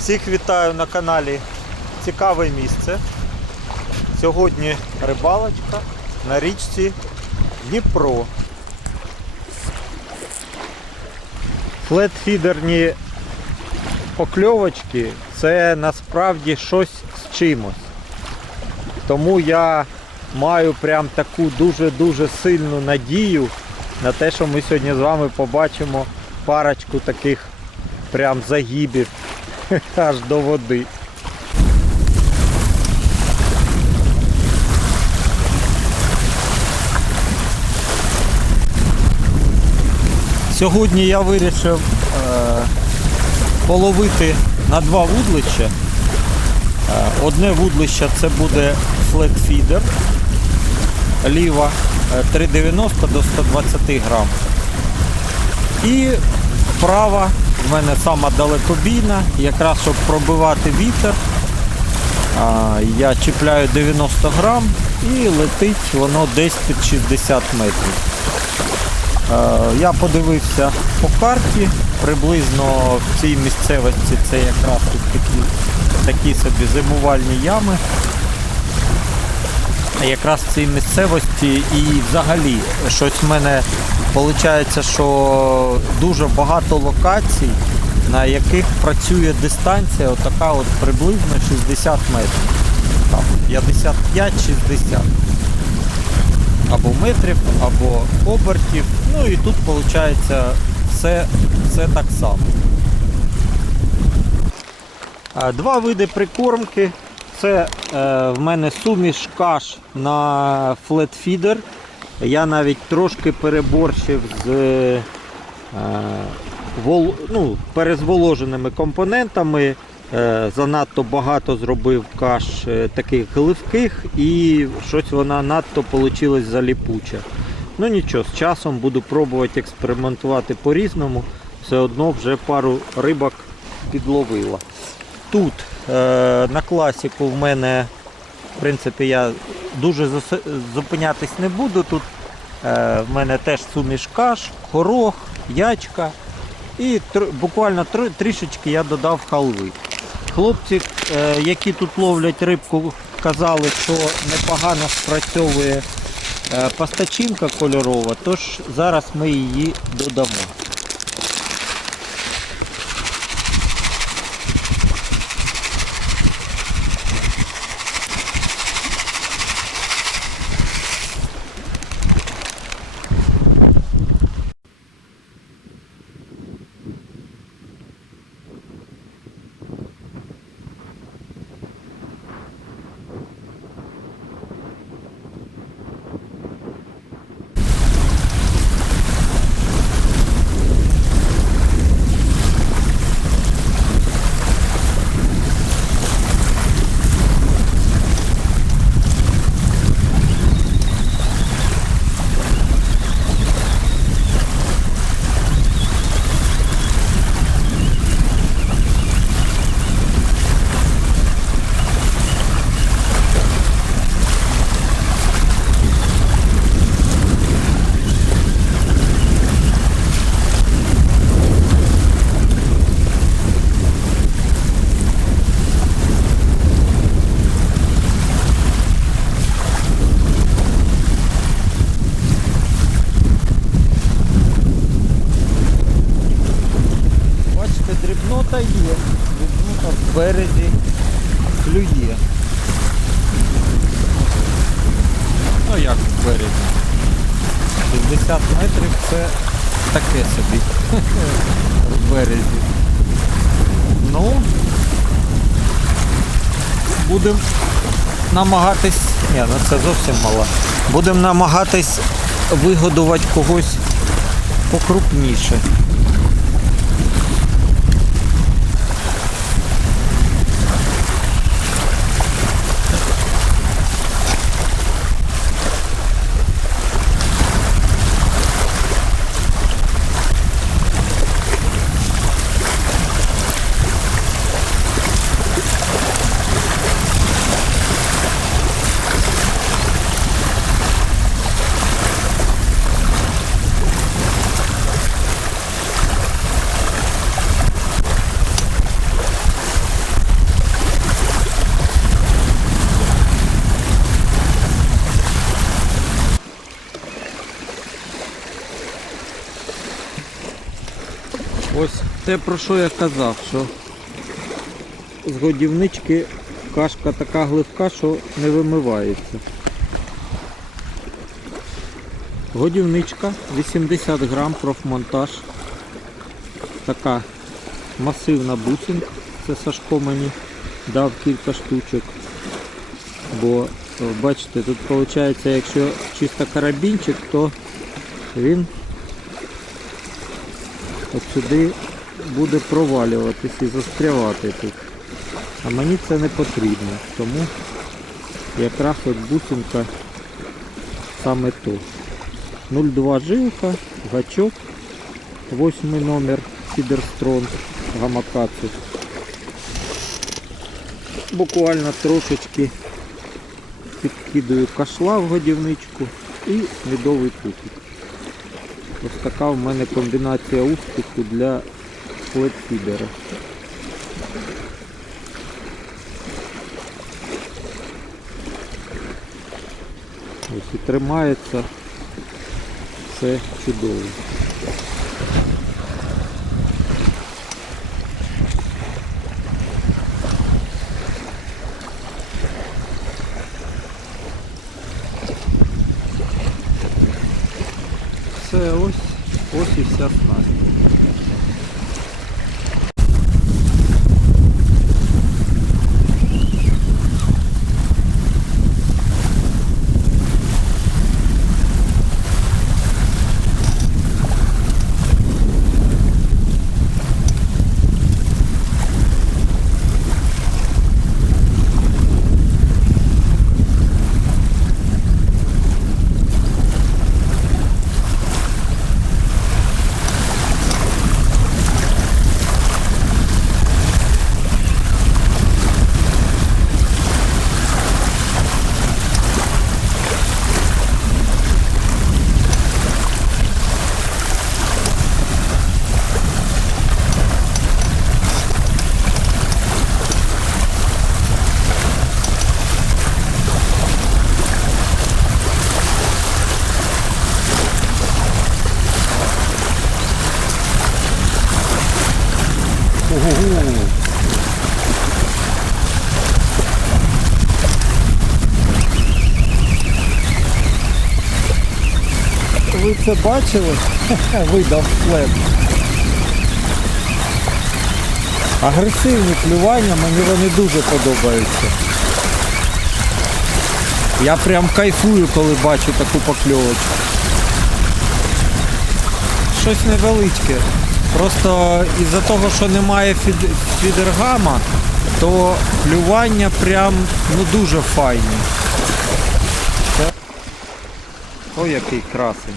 Всіх вітаю на каналі Цікаве місце. Сьогодні рибалочка на річці Дніпро. Флетфідерні покльовочки це насправді щось з чимось. Тому я маю прям таку дуже-дуже сильну надію на те, що ми сьогодні з вами побачимо парочку таких прям загибів аж до води. Сьогодні я вирішив е, половити на два вудлища. Е, одне вудлище це буде флетфідер ліва е, 3,90 до 120 грам. І права в мене сама далекобійна, якраз щоб пробивати вітер. Я чіпляю 90 грам і летить воно десь під 60 метрів. Я подивився по карті, приблизно в цій місцевості це якраз тут такі, такі собі зимувальні ями. Якраз в цій місцевості і взагалі щось в мене виходить, що дуже багато локацій, на яких працює дистанція, отака от приблизно 60 метрів. Там 55-60 або метрів, або обертів. Ну і тут виходить все, все так само. Два види прикормки. Це е, в мене суміш каш на флетфідер. Я навіть трошки переборщив з е, вол, ну, перезволоженими компонентами. Е, занадто багато зробив каш е, таких гливких і щось вона надто вийшла заліпуча. Ну нічого, з часом буду пробувати експериментувати по-різному. Все одно вже пару рибок підловила. Тут е, на класіку в мене, в принципі, я дуже зупинятись не буду. Тут е, в мене теж суміш каш, горох, ячка і тр- буквально тр- трішечки я додав халви. Хлопці, е, які тут ловлять рибку, казали, що непогано спрацьовує е, пастачинка кольорова, тож зараз ми її додамо. Бачите, дрібнота є. Дрібнота в березі клює. Ну як в березі? 60 метрів це таке собі в березі. Ну, будемо намагатись. Ні, ну це зовсім мало. Будемо намагатись вигодувати когось покрупніше. Те про що я казав, що з годівнички кашка така гливка, що не вимивається. Годівничка 80 грам профмонтаж. Така масивна бусинка. Це Сашко мені дав кілька штучок. Бо бачите, тут виходить, якщо чисто карабінчик, то він от сюди буде провалюватись і застрявати тут. А мені це не потрібно. Тому якраз от бусинка саме то. 0,2 жилка, гачок, 8 номер Фідерстрон Гамакацу. Буквально трошечки підкидаю кашла в годівничку і медовий кутик. Ось така в мене комбінація успіху для флетфідера. Ось і тримається все чудово. Все, ось, ось і це бачили? Видав флет. Агресивні клювання, мені вони дуже подобаються. Я прям кайфую, коли бачу таку покльовочку. Щось невеличке. Просто із-за того, що немає фід... фідергама, то клювання прям ну дуже файні. Ой, який красень.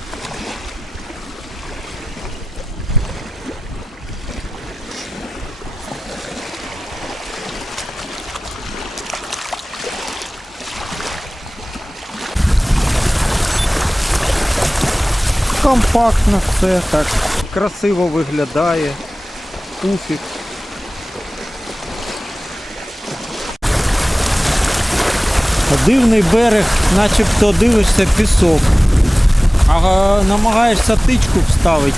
Компактно все так. Красиво виглядає. Пуфік. Дивний берег, начебто дивишся пісок. А намагаєшся тичку вставити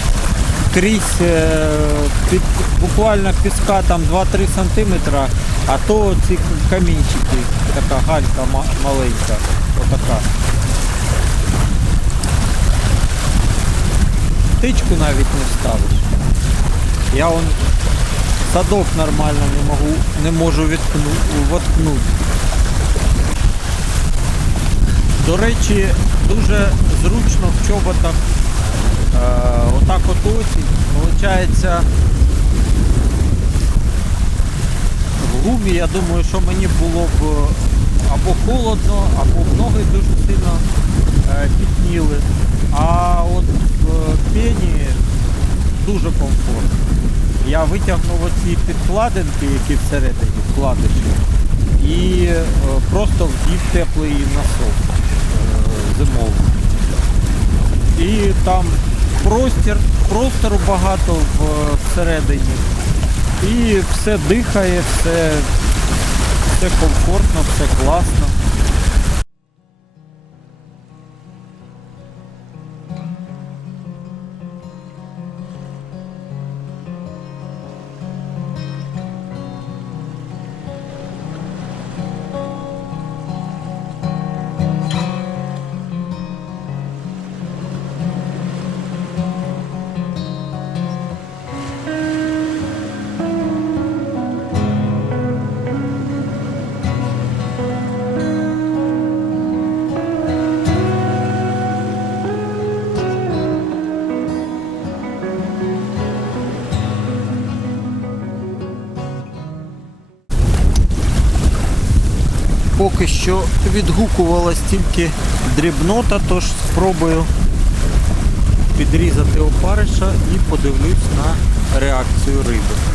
крізь е, під, буквально піска там 2-3 см, а то ці камінчики, така галька ма- маленька, отака. Тичку навіть не вставиш. Я он садок нормально не можу, не можу воткнути. До речі, дуже зручно в чоботах е, отак от осінь. Получається в гумі, я думаю, що мені було б або холодно, або ноги дуже сильно е, пітніли. А от в пені дуже комфортно. Я витягнув оці підкладинки, які всередині вкладиші, і е, просто вдів теплий насос е, зимовий. І там простір, простору багато всередині. І все дихає, все, все комфортно, все класно. Поки що відгукувалась тільки дрібнота, тож спробую підрізати опариша і подивлюсь на реакцію риби.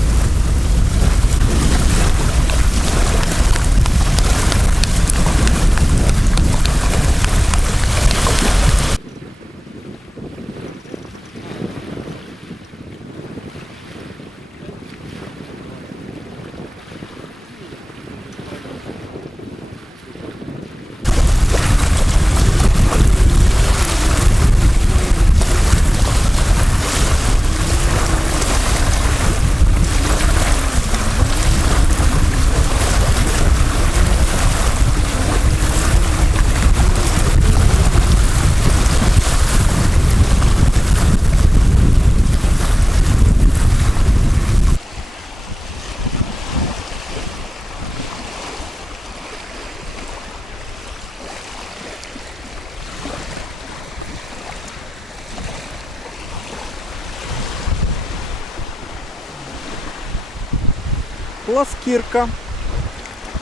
Пласкірка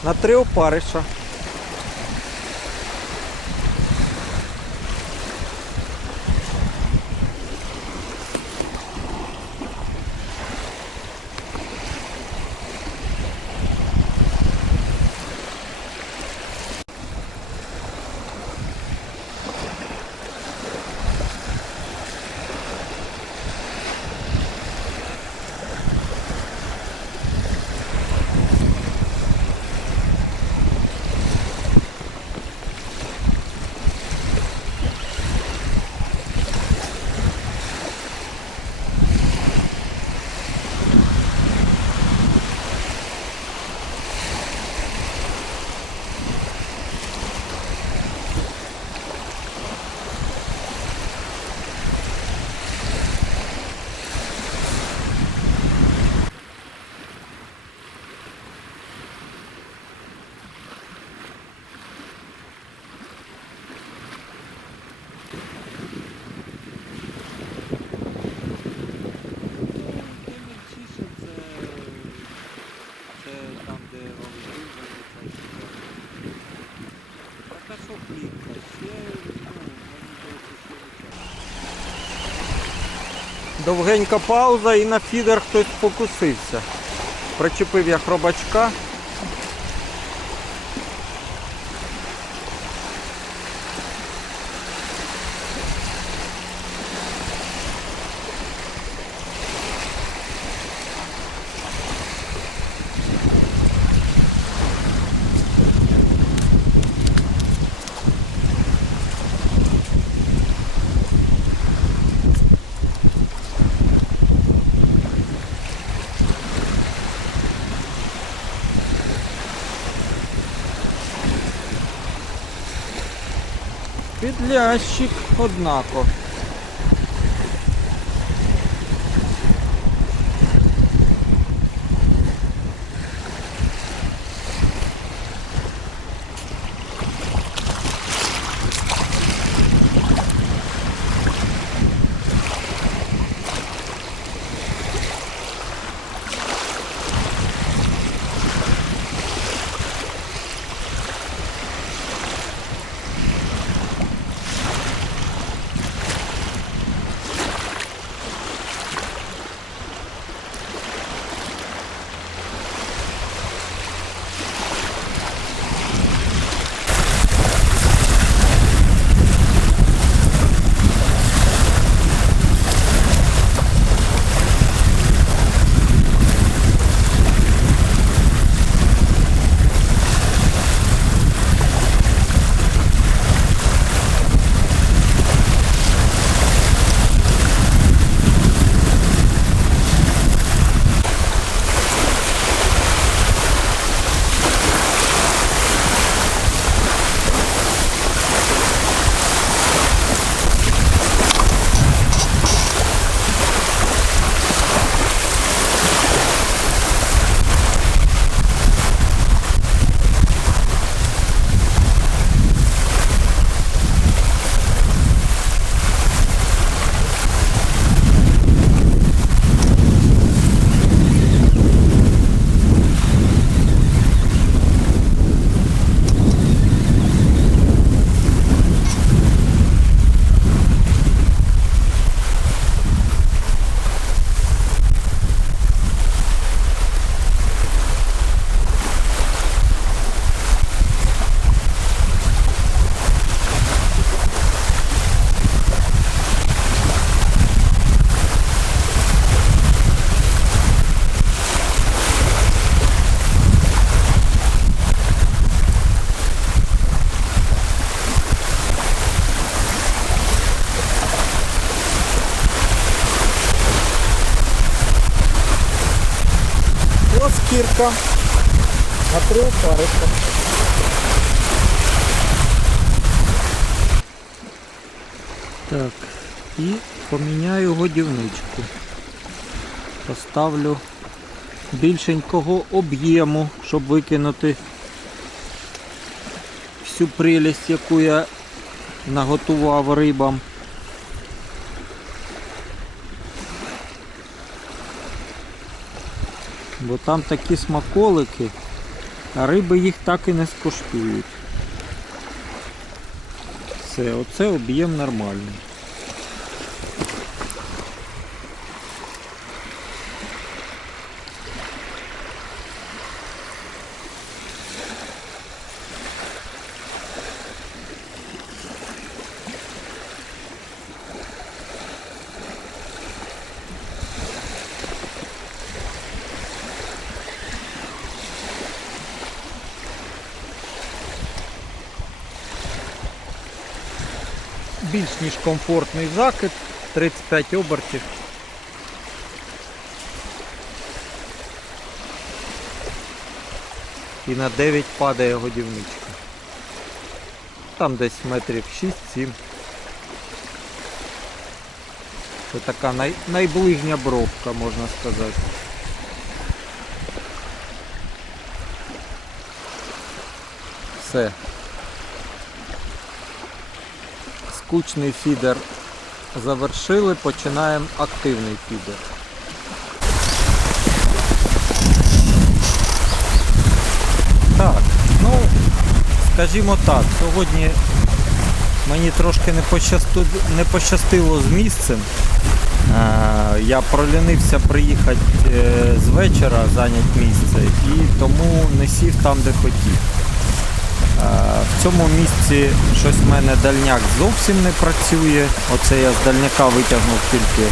на три опариша. Найбільшіше це, це там, де олені зазвичай сидять. Така що плітка, ще, ну, мені здається, ще не час. Довгенька пауза і на фідер хтось покусився. Причепив я хробачка. Підлящик, однако. Шкірка на три опарика. Так, і поміняю годівничку. Поставлю більшенького об'єму, щоб викинути всю прелість, яку я наготував рибам. Бо там такі смаколики, а риби їх так і не скоштують. Все, оце об'єм нормальний. Більш ніж комфортний закид, 35 обертів. І на 9 падає годівничка. Там десь метрів 6-7. Це така най... найближня бровка, можна сказати. Все. Скучний фідер завершили, починаємо активний фідер. Так, ну, скажімо так, сьогодні мені трошки не пощастило, не пощастило з місцем. Е, Я пролінився приїхати е, з вечора, зайняти місце, і тому не сів там, де хотів. В цьому місці щось в мене дальняк зовсім не працює. Оце я з дальняка витягнув тільки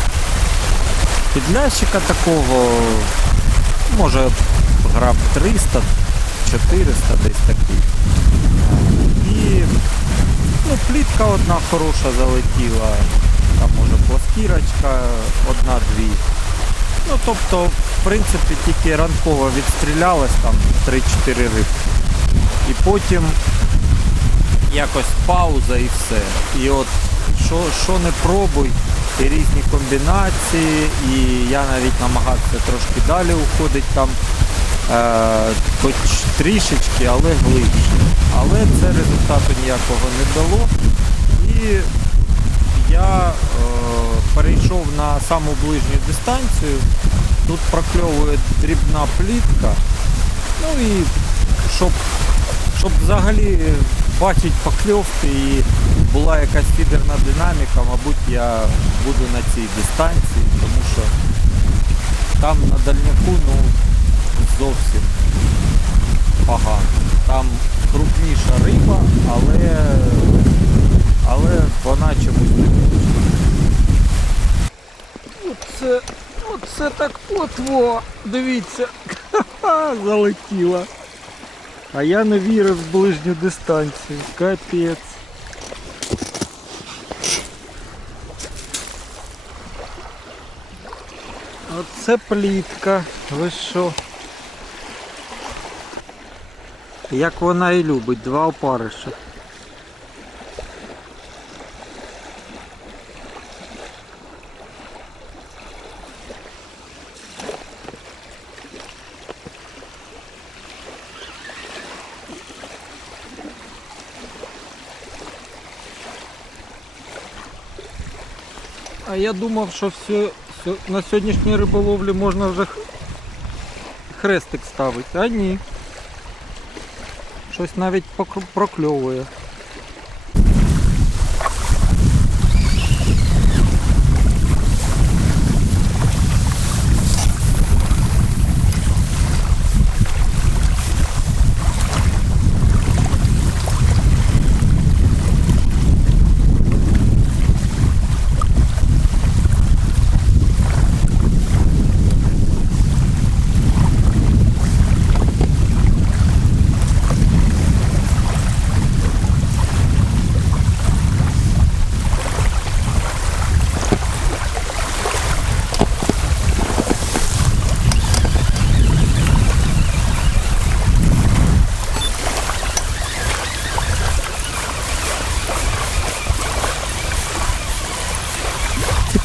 підлящика такого, може грам 300, 400 десь такий. І ну, плітка одна хороша залетіла, там може пластірочка одна-дві. Ну тобто, в принципі, тільки ранково відстрілялась там 3-4 рибки. І потім якось пауза і все. І от що, що не пробуй, і різні комбінації, і я навіть намагався трошки далі уходить там, е, хоч трішечки, але глибше. Але це результату ніякого не дало. І я е, перейшов на саму ближню дистанцію. Тут прокльовує дрібна плітка. Ну і щоб щоб взагалі бачити покльовки і була якась фідерна динаміка, мабуть, я буду на цій дистанції, тому що там на дальняку ну, зовсім погано. Там крупніша риба, але, але вона чомусь не хоче. Оце, оце так плотво, дивіться, залетіла. А я не вірив в ближню дистанцію. Капець. Оце плітка. Ви що? Як вона і любить, два опариша. Я думав, що все, все на сьогоднішній риболовлі можна вже хрестик ставити, а ні. Щось навіть прокльовує.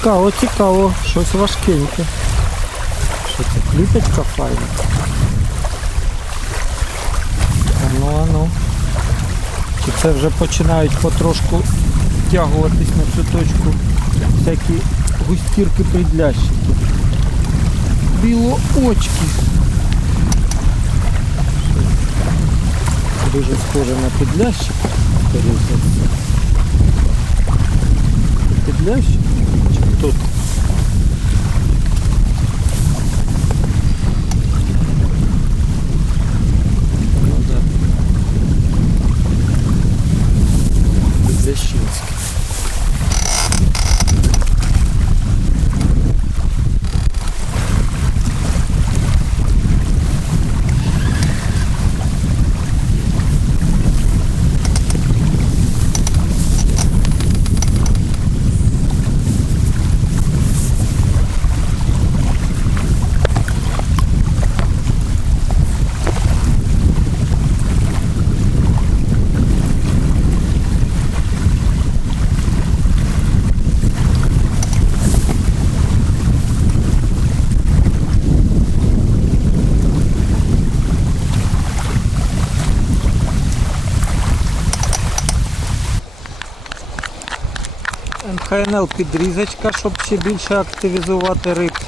Цікаво, цікаво, щось важкеньке. Що це пліточка файна? Ану, ану. Чи це вже починають потрошку втягуватись на цю точку всякі густірки придлящики. Білоочки. Дуже схоже на підлящик. Підлящик? Тут? Ну МХНЛ підрізочка, щоб ще більше активізувати рибку.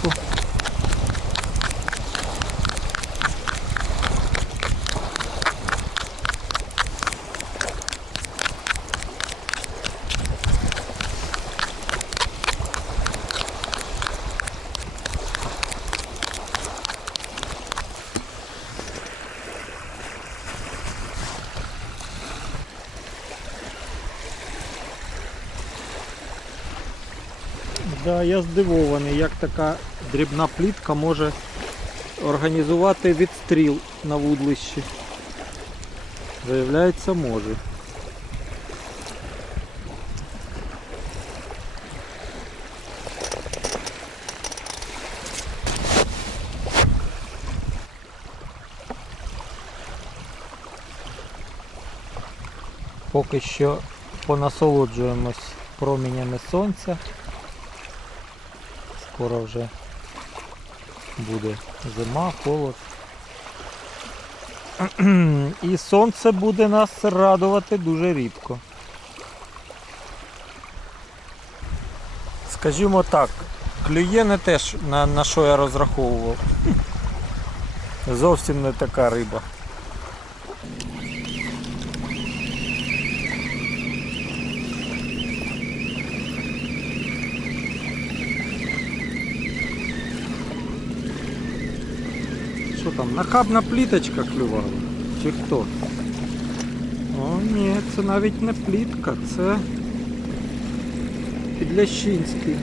Я здивований, як така дрібна плітка може організувати відстріл на вудлищі. Виявляється, може. Поки що понасолоджуємось промінями сонця. Скоро вже буде зима, холод. І сонце буде нас радувати дуже рідко. Скажімо так, клює не те, на, на що я розраховував. Зовсім не така риба. Нахабна пліточка клювала? Чи хто? О, ні, це навіть не плітка, це підлящинський.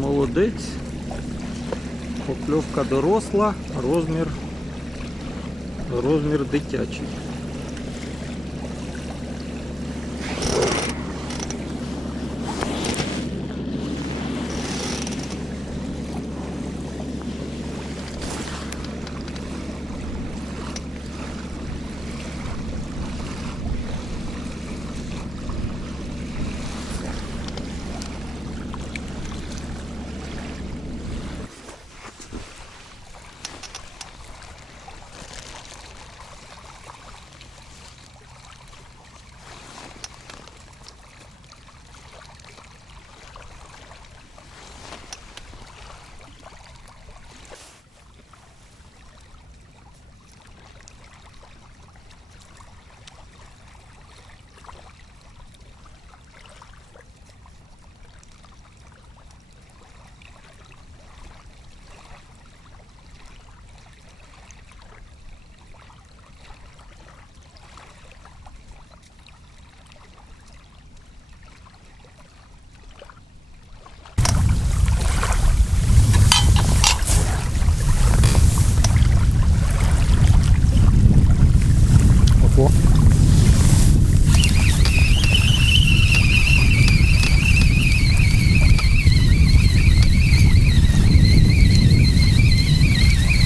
Молодець. Покльовка доросла, розмір, розмір дитячий.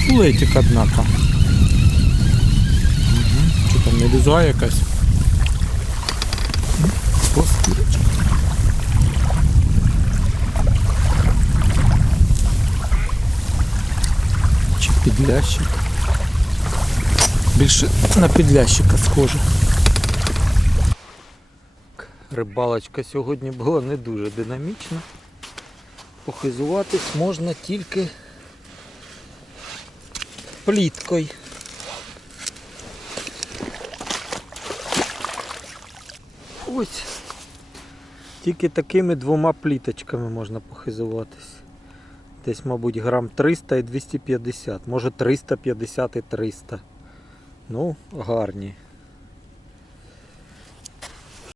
Рулетик, однако. Угу. Що там, мелюза якась? М, Пластирочка. Чи підлящик? Більше на підлящика схоже. Рибалочка сьогодні була не дуже динамічна. Похизуватись можна тільки пліткою. Ось. Тільки такими двома пліточками можна похизуватись. Десь, мабуть, грам 300 і 250, може 350 і 300. Ну, гарні.